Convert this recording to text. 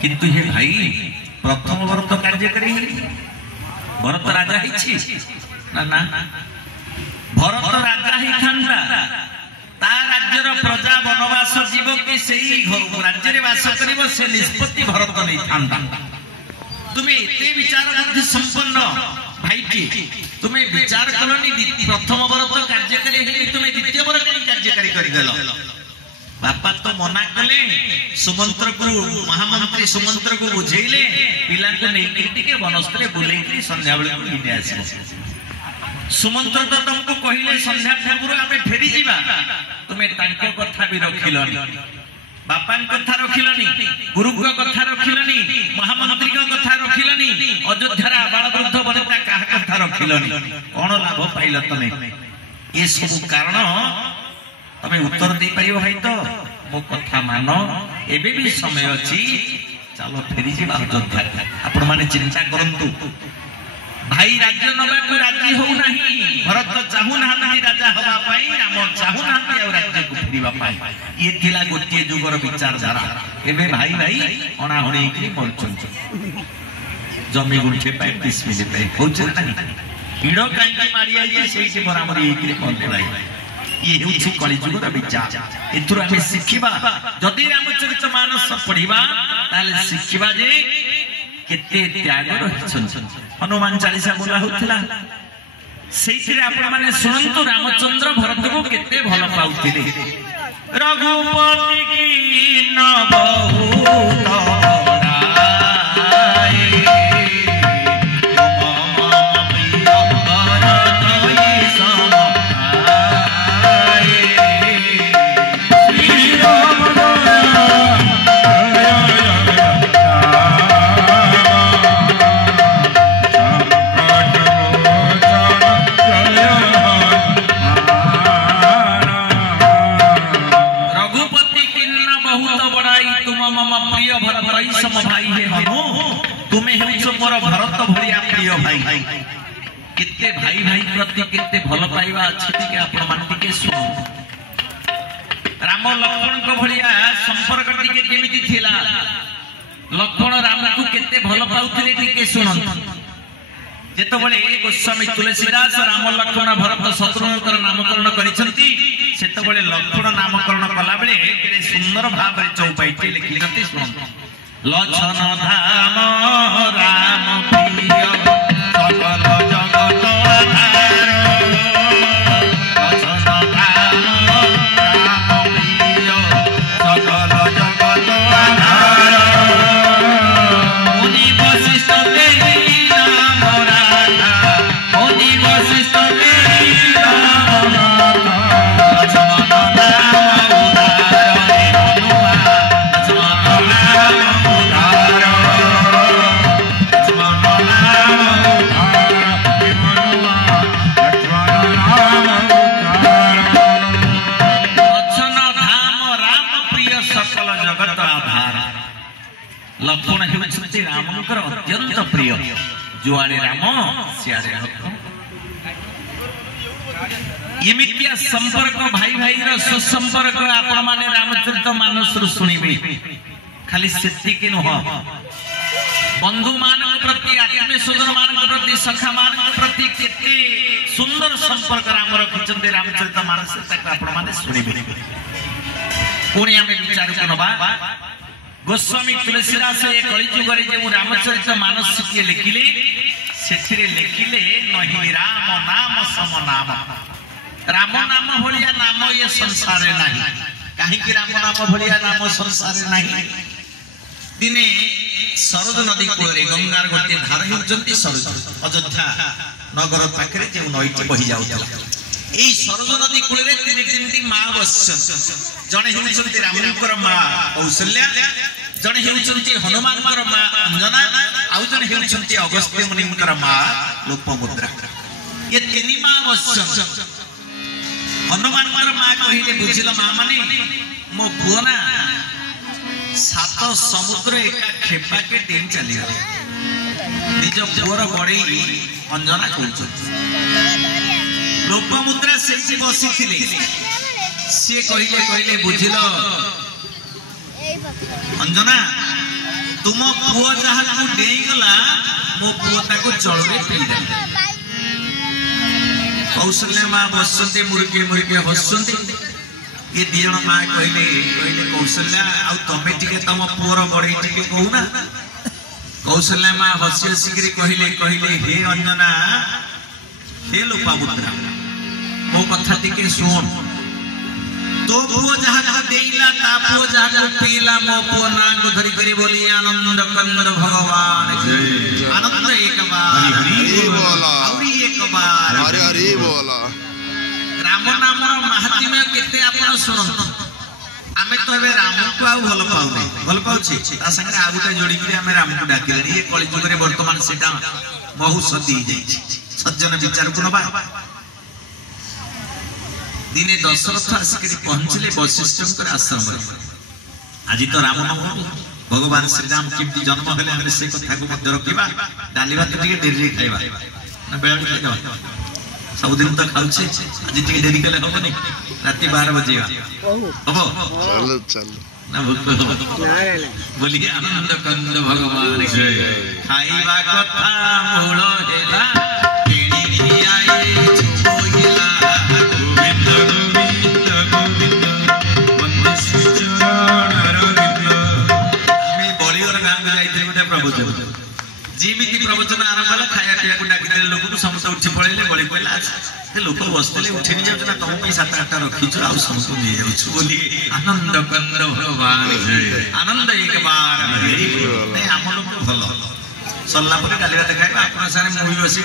किंतु हे भाई प्रथम व्रत कार्यकारी भरत राजा ना ना भरत राजा ही था ता राज्यर प्रजा वनवास जीव कि राज्य में वास कर से निष्पत्ति भरत नहीं था। तुम्हें एते विचार बुद्धि संपन्न भाई तुम्हें विचार कलनी प्रथम व्रत कार्यकारी तुम्हें द्वितीय व्रत कार्यकारी करदेल। बापा तो मना कले सुमंत्र को महामंत्री सुमंत्र को बुझेले पिला को नहीं वनस्थ बुले संध्या बेले आस सुमंत्र तो तुमको कहले संध्या पूर्व आम फेरी जा तुम्हें कथा भी रखिलनी बापा कथा रखिलनी गुरु कथा रखिलनी महामंत्री कथा रखिलनी अयोध्यार आबाल वृद्ध वनिता क्या कथा रखिलनी कौन लाभ पाइल तुम्हें ये सब कारण तमें उत्तर दे पार भाई तो मो कथा मान एबे भी समय अच्छी चलो फेरी जा अयोध्या आपण माने चिंता करंतु भाई राज्य नबा को राजी हो नहीं भरत चाहू ना राजा हवा पाई राम चाहू ना राज्य को फेरिबा पाई ये थिला गोटे जुगर विचारधारा एबे भाई भाई अणा हणी कि मरचन जमी गुंठे पाई 30 मिनिट पाई होछ नहीं हीड़ो काई की मारी आई सेही से बराबरी कि पलाई ये होछि कलिजुगर विचार एथुर आमे शिखिबा जदि रामचरित मानस पढ़िबा ताले शिखिबा जे केते त्याग रहिछन हनुमान चालीसा बोला होतला सेइथिरे आपण माने सुनंतु रामचंद्र भरत को केते भल पाउथिले रघुपति की न बहुत भरत भलिया प्रिय भाई कितने भाई भाई प्रति कितने भल पाइबा अछि कि आपण मान के सुनो राम लक्ष्मण को भलिया संपर्क टिके केमिति थिला लक्ष्मण राम को कितने भल पाउथिले टिके सुनो जेतो बळे गोस्वामी तुलसीदास राम लक्ष्मण भरत शत्रुघ्नकर नामकरण करिसंती सेतो बळे लक्ष्मण नामकरण कला बेले केते सुंदर भाव रे चौपाईते लिखिसंती सुनो लक्षण धाम राम प्रिय सकल जगत आधार लक्षण धाम राम प्रिय सकल जगत आधार मुनि वशिष्ठ तेहि नाम राधा मुनि वशिष्ठ तेहि नाम राधा लक्षण धाम उदार हे हनुमान लक्षण धाम लक्ष्मण हेउछन्ति रामकर अत्यंत प्रिय जुआड़े राम सियाड़े लक्ष्मण एमितिया संपर्क भाई भाई रो सुसंपर्क आपण माने रामचरित मानस रु सुनिबे खाली सेतिके नह बंधु मान प्रति आत्मीय सुंदर मान प्रति सखा मान प्रति केते सुंदर संपर्क राम रखिछन्ति रामचरित मानस तक आपण माने सुनिबे पुणी आमे विचार करबा गोस्वामी तुलसीदास ये कलिजुगरे जे रामचरित मानस के लिखिले सेथिरे लिखिले नहीं राम नाम सम नाम राम नाम भलिया नाम ये संसार रे नाही काहे कि राम नाम भलिया नाम संसार रे नाही दिने सरज नदी कोरे गंगार गोटे धार हेउचंती सरज अयोध्या नगर पाखरे जे नईटी बहि जाउतला एई सरज नदी कोरे तीन मां बसछन जने हेउचंती रामकर मां कौशल्या जने हेउचंती हनुमानकर मां अंजना आउ जने हेउचंती अगस्त्य मुनिकर मां लोपमुद्रा ये तीन मां बसछन हनुमानकर मां कहिले बुझिल मां माने मो पुअना सात समुद्र एका खेपा के टीम चली गले निज पुअर बड़ई अंजना कहउछ लोपमुद्रा सेठी बसिथिले से कहिले बुझिल अंजना तुम पुओ जहाँ को डेई गला मो पुओ ताको चलरे पीदे कौशल्या माँ बसंती मुर्गे मुर्गे हसंती ये दी जन माँ कहले कहले कौशल्या आ तमे टिके तम पुओर बड़े टिके कहूना कौशल्या माँ हसी हसी कहले कहले हे अंजना हे लोपामुद्रा मो कथा टिके सुन तो पुओ जहाँ जहाँ देइला ता पुओ जहाँ जहाँ पीला मो पुओ नाम को धरी करी बोली आनंद कंद भगवान आनंद एक बार हरि बोला औरी एक बार हरि हरि बोला राम नाम महात्म्य केते आपण सुनंत आमे तो एबे राम को आ भल पाउने भल पाउछि ता संगे आ गुटे जोडी करी आमे राम को डाकिले ये कलि जुग रे वर्तमान सेटा बहु सदी जाइछि सज्जन विचार को नबा दिने दशरथ आसिक पहुंचले वशिष्ठ आश्रम आज तो रामनवमी भगवान श्री राम केमती जन्म हेले आमे से कथा को मध्य रखिबा डाली भात टिके डेरी खाइबा ना बेला खाइबा सब दिन तो खाउछे आज टिके डेरी केले होबनी राति 12 बजे हबो चलो चलो ना भूख बोलिए आनंद कंद भगवान खाइबा कथा मूल हेला केणी आई छुइला जीमिति प्रवचन आरंभ होला खाया पिया को डाकी देले लोक को समस्त उठी पळेले बळी पळला से लोक बसले उठी नि जाउछ ना तुम पे 7-8 रखिछु आ समस्त नि जाउछ बोली आनंद कंद भगवान आनंद एक बार नहीं हम लोग भलो सल्ला पर डाली भात खाइबा आपन सारे मुई बसी